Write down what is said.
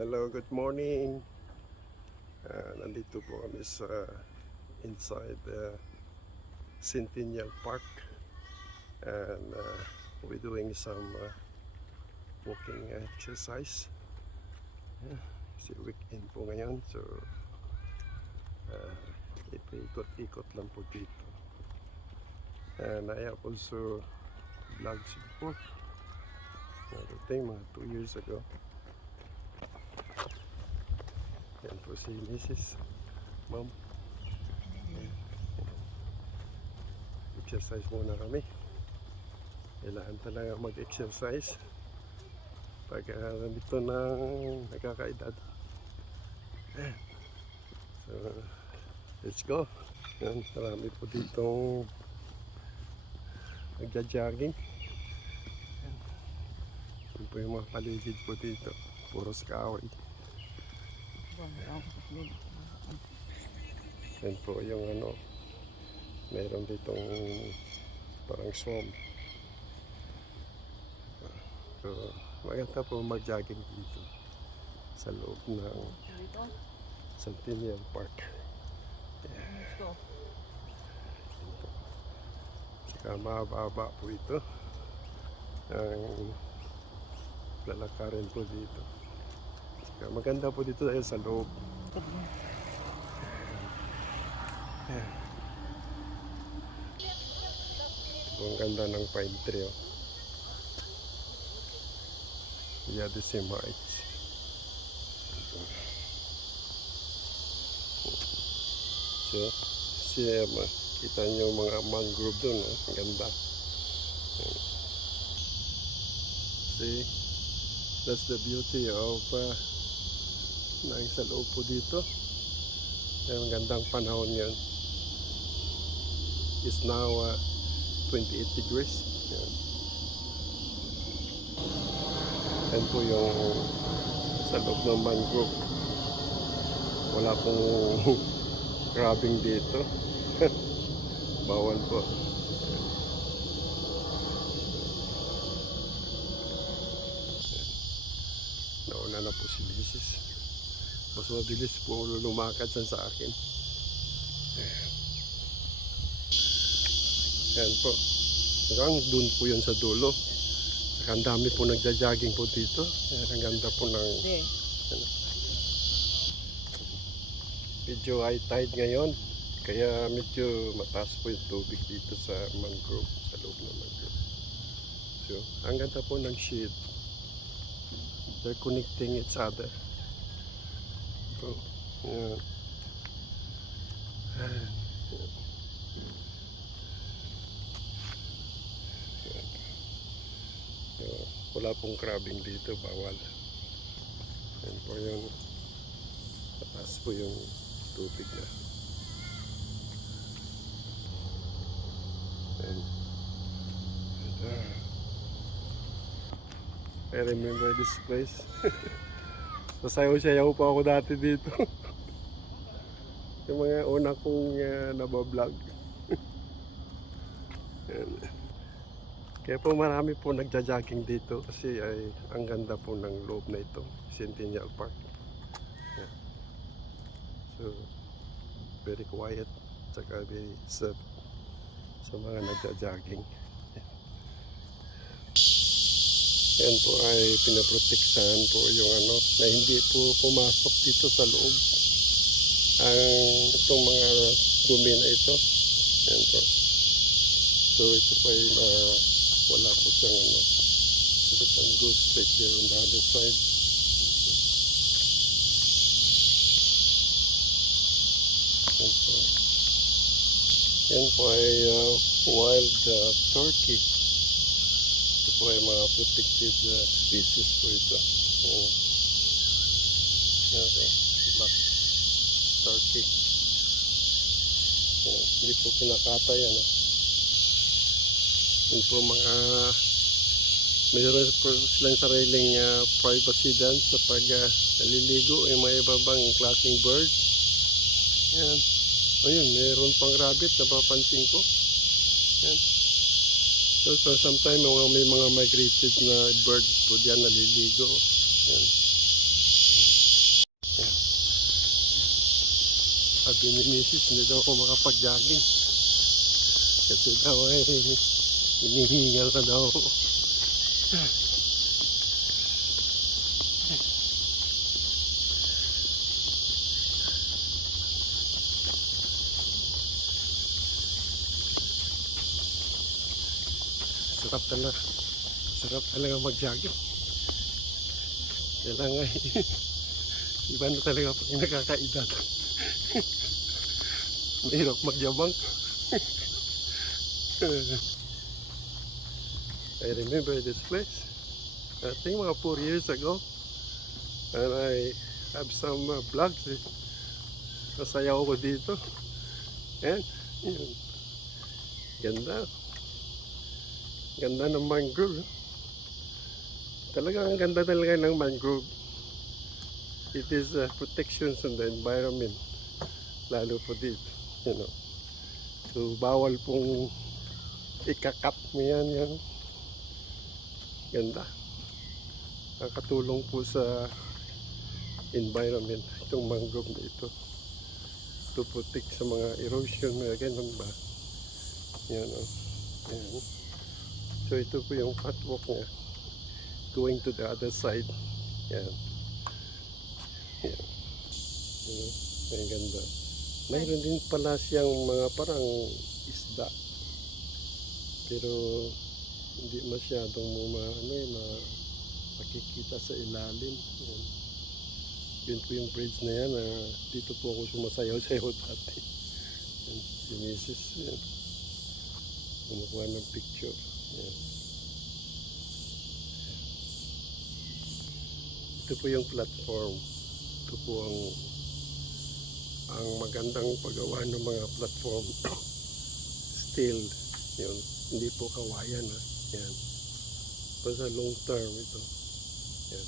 Hello, good morning. Nandito po kami sa inside Centennial Park, and we're doing some walking exercise. Kasi weekend po ngayon, so ikot-ikot lang po dito. And I have also vlogs before. I think mga 2 years ago. Yan po si Mrs. Ma'am. Exercise muna kami. Kailangan talaga mag-exercise pag nandito ng nakakaedad. So, let's go. Yan, marami po ditong nagja-jogging. Yan po yung mga paligid po dito. Puros kahoy. Yan po yung meron ditong parang swamp. So, maganda po mag-jogging dito sa loob ng Centennial Park. Yeah. Saka mababa po ito. Ang lalakarin po dito. Saka maganda po dito dahil sa loob. Yeah. Ang ganda ng pine tree. Yadisimites. So, kita nyo mga mangrove dun. Ang ganda. See, that's the beauty of nang sa loob po dito. Ang gandang panahon yan. It's now 28 degrees. Yan. Yan po yung sa loob ng mangrove. Wala pong grabbing dito. Bawal po. Nauna na po si Mrs. Mas mabilis po lumakad sa akin. Yan po. Hanggang dun po yun sa dulo. Saka ang dami po nagja-jogging po dito. Yan, ang ganda po ng medyo high tide ngayon. Kaya medyo mataas po yung tubig dito sa mangrove, sa loob ng mangrove. So, ang ganda po ng shade. They're connecting each other. So, yan. So, wala pong crabbing dito, bawal. Yan po yung mataas po yung tubig na. And, I remember this place. Sasayaw-sayaw pa ako dati dito. Yung mga una kong nabablog. Kaya po marami po nagja-jogging dito kasi ang ganda po ng loob na ito, Centennial Park. Yeah. So, very quiet, saka very safe sa mga nagja-jogging. Yan po ay pinaprotektahan po yung na hindi po pumasok dito sa loob ang itong mga dumi na ito. Yan po. So ito po ay wala po siyang so it can go straight there on the other side. Yan po. Yan po ay wild turkey. Ito po ay mga protected species po ito. Yan po, black turkey. Hindi po kinakatay. Yan po mga mayroon po silang sariling privacy dyan sa pag naliligo. Yung mga ibang klaseng bird. Yan. Ayun, mayroon pang rabbit na papansin ko. Yan. So sometimes may mga migrated na birds po diyan naliligo. Yan. Sabi ni Mrs. hindi daw ako makapag-jogging. Kasi daw ay hinihingal na daw ako. Sarap talaga. Sarap talaga mag-jogging. Kailangan iba na talaga pag nakakaedad. Mahirap magyabang. I remember this place. I think mga 4 years ago. And I have some vlogs. Nasayaw ko dito. And yun. Ganda. Ganda ng mangrove. Talagang ang ganda talaga ng mangrove. It is protection on the environment. Lalo po dito. You know. So bawal pong ikakat mo yan. Ganda. Nakakatulong po sa environment itong mangrove na ito. To protect sa mga erosion. Ganun ba? Yan o. Yan. So ito po yung catwalk niya. Going to the other side. Yan. Yan. Yan. Ang ganda. Mayroon din pala siyang mga parang isda. Pero hindi masyadong makikita sa ilalim. Yan. Yun po yung bridge na yan. Dito po ako sumasayaw-sayaw dati. Yan. Si Mrs. Yan. Kumukuha ng picture. Yan. Ito po yung platform. Ito po ang magandang paggawa ng mga platform. Steel. Yun. Hindi po kawayan. Yan. Basta long term ito. Yan.